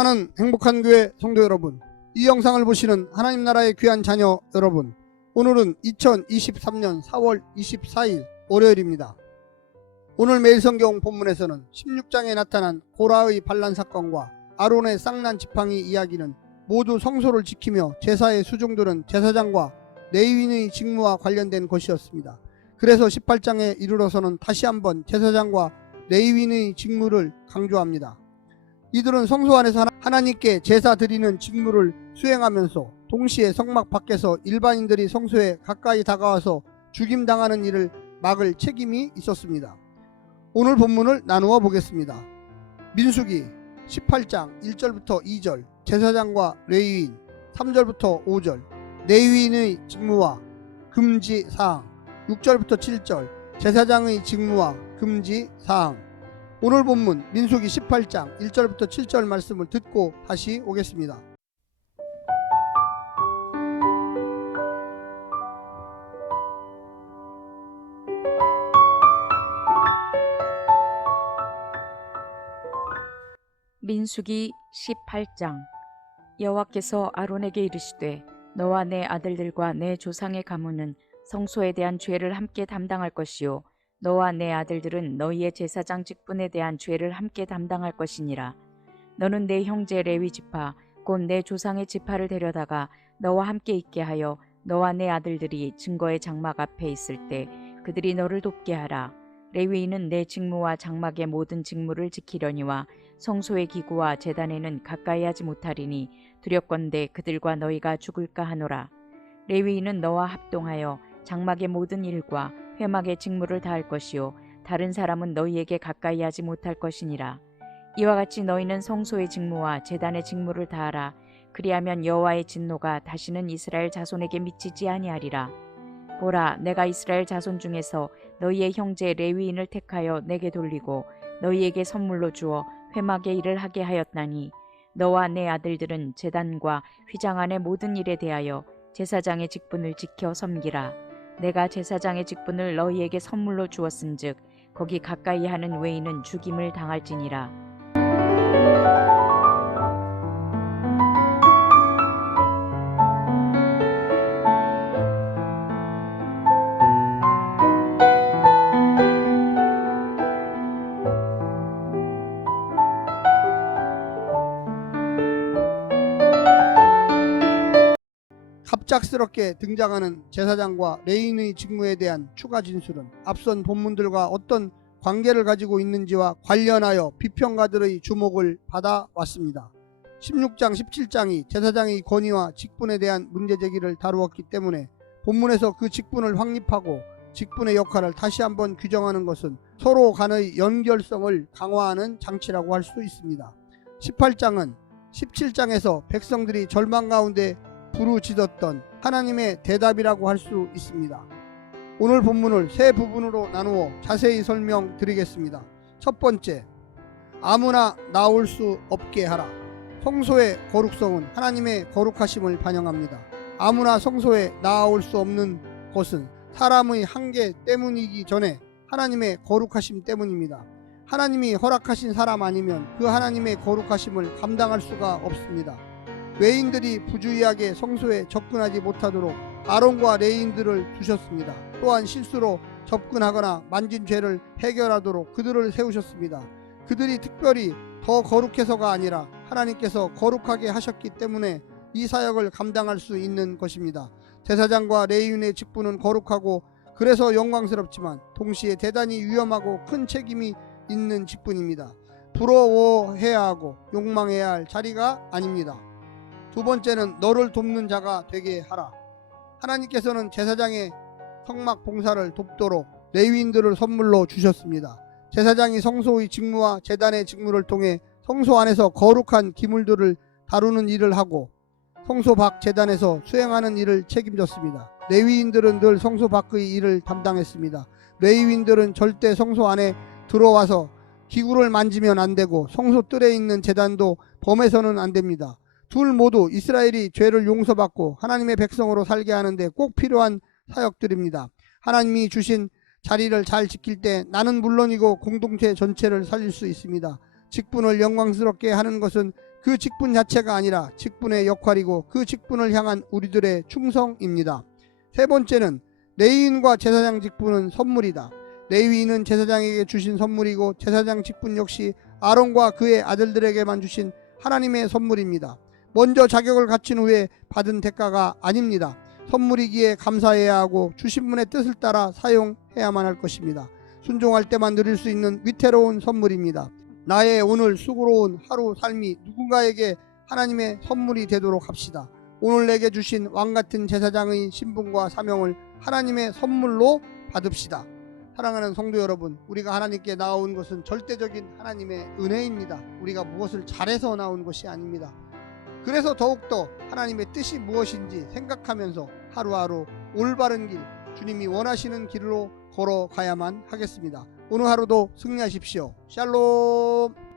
사랑하는 행복한 교회 성도 여러분, 이 영상을 보시는 하나님 나라의 귀한 자녀 여러분, 오늘은 2023년 4월 24일 월요일입니다. 오늘 매일 성경 본문에서는 16장에 나타난 고라의 반란 사건과 아론의 쌍난 지팡이 이야기는 모두 성소를 지키며 제사에 수종드는 제사장과 레위인의 직무와 관련된 것이었습니다. 그래서 18장에 이르러서는 다시 한번 제사장과 레위인의 직무를 강조합니다. 이들은 성소 안에서 하나님께 제사 드리는 직무를 수행하면서 동시에 성막 밖에서 일반인들이 성소에 가까이 다가와서 죽임당하는 일을 막을 책임이 있었습니다. 오늘 본문을 나누어 보겠습니다. 민수기 18장 1절부터 2절, 제사장과 레위인 3절부터 5절, 레위인의 직무와 금지 사항 6절부터 7절, 제사장의 직무와 금지 사항. 오늘 본문 민수기 18장 1절부터 7절 말씀을 듣고 다시 오겠습니다. 민수기 18장. 여호와께서 아론에게 이르시되 너와 내 아들들과 내 조상의 가문은 성소에 대한 죄를 함께 담당할 것이요 너와 내 아들들은 너희의 제사장 직분에 대한 죄를 함께 담당할 것이니라. 너는 내 형제 레위 지파 곧 내 조상의 지파를 데려다가 너와 함께 있게 하여 너와 내 아들들이 증거의 장막 앞에 있을 때 그들이 너를 돕게 하라. 레위인은 내 직무와 장막의 모든 직무를 지키려니와 성소의 기구와 제단에는 가까이 하지 못하리니 두렵건대 그들과 너희가 죽을까 하노라. 레위인은 너와 합동하여 장막의 모든 일과 회막의 직무를 다할 것이요 다른 사람은 너희에게 가까이 하지 못할 것이니라. 이와 같이 너희는 성소의 직무와 제단의 직무를 다하라. 그리하면 여호와의 진노가 다시는 이스라엘 자손에게 미치지 아니하리라. 보라, 내가 이스라엘 자손 중에서 너희의 형제 레위인을 택하여 내게 돌리고 너희에게 선물로 주어 회막의 일을 하게 하였나니 너와 내 아들들은 제단과 휘장 안의 모든 일에 대하여 제사장의 직분을 지켜 섬기라. 내가 제사장의 직분을 너희에게 선물로 주었은즉 거기 가까이 하는 외인은 죽임을 당할지니라. 갑작스럽게 등장하는 제사장과 레위인의 직무에 대한 추가 진술은 앞선 본문들과 어떤 관계를 가지고 있는지와 관련하여 비평가들의 주목을 받아왔습니다. 16장 17장이 제사장의 권위와 직분에 대한 문제제기를 다루었기 때문에 본문에서 그 직분을 확립하고 직분의 역할을 다시 한번 규정하는 것은 서로 간의 연결성을 강화하는 장치라고 할 수 있습니다. 18장은 17장에서 백성들이 절망 가운데 부르짖었던 하나님의 대답이라고 할 수 있습니다. 오늘 본문을 세 부분으로 나누어 자세히 설명드리겠습니다. 첫 번째, 아무나 나올 수 없게 하라. 성소의 거룩성은 하나님의 거룩하심을 반영합니다. 아무나 성소에 나올 수 없는 것은 사람의 한계 때문이기 전에 하나님의 거룩하심 때문입니다. 하나님이 허락하신 사람 아니면 그 하나님의 거룩하심을 감당할 수가 없습니다. 외인들이 부주의하게 성소에 접근하지 못하도록 아론과 레위인들을 두셨습니다. 또한 실수로 접근하거나 만진 죄를 해결하도록 그들을 세우셨습니다. 그들이 특별히 더 거룩해서가 아니라 하나님께서 거룩하게 하셨기 때문에 이 사역을 감당할 수 있는 것입니다. 제사장과 레위인의 직분은 거룩하고 그래서 영광스럽지만 동시에 대단히 위험하고 큰 책임이 있는 직분입니다. 부러워해야 하고 욕망해야 할 자리가 아닙니다. 두 번째는 너를 돕는 자가 되게 하라. 하나님께서는 제사장의 성막 봉사를 돕도록 레위인들을 선물로 주셨습니다. 제사장이 성소의 직무와 제단의 직무를 통해 성소 안에서 거룩한 기물들을 다루는 일을 하고 성소 밖 제단에서 수행하는 일을 책임졌습니다. 레위인들은 늘 성소 밖의 일을 담당했습니다. 레위인들은 절대 성소 안에 들어와서 기구를 만지면 안 되고 성소 뜰에 있는 제단도 범해서는 안 됩니다. 둘 모두 이스라엘이 죄를 용서받고 하나님의 백성으로 살게 하는데 꼭 필요한 사역들입니다. 하나님이 주신 자리를 잘 지킬 때 나는 물론이고 공동체 전체를 살릴 수 있습니다. 직분을 영광스럽게 하는 것은 그 직분 자체가 아니라 직분의 역할이고 그 직분을 향한 우리들의 충성입니다. 세 번째는 레위인과 제사장 직분은 선물이다. 레위인은 제사장에게 주신 선물이고 제사장 직분 역시 아론과 그의 아들들에게만 주신 하나님의 선물입니다. 먼저 자격을 갖춘 후에 받은 대가가 아닙니다. 선물이기에 감사해야 하고 주신 분의 뜻을 따라 사용해야만 할 것입니다. 순종할 때만 누릴 수 있는 위태로운 선물입니다. 나의 오늘 수고로운 하루 삶이 누군가에게 하나님의 선물이 되도록 합시다. 오늘 내게 주신 왕같은 제사장의 신분과 사명을 하나님의 선물로 받읍시다. 사랑하는 성도 여러분, 우리가 하나님께 나온 것은 절대적인 하나님의 은혜입니다. 우리가 무엇을 잘해서 나온 것이 아닙니다. 그래서 더욱더 하나님의 뜻이 무엇인지 생각하면서 하루하루 올바른 길, 주님이 원하시는 길로 걸어가야만 하겠습니다. 오늘 하루도 승리하십시오. 샬롬.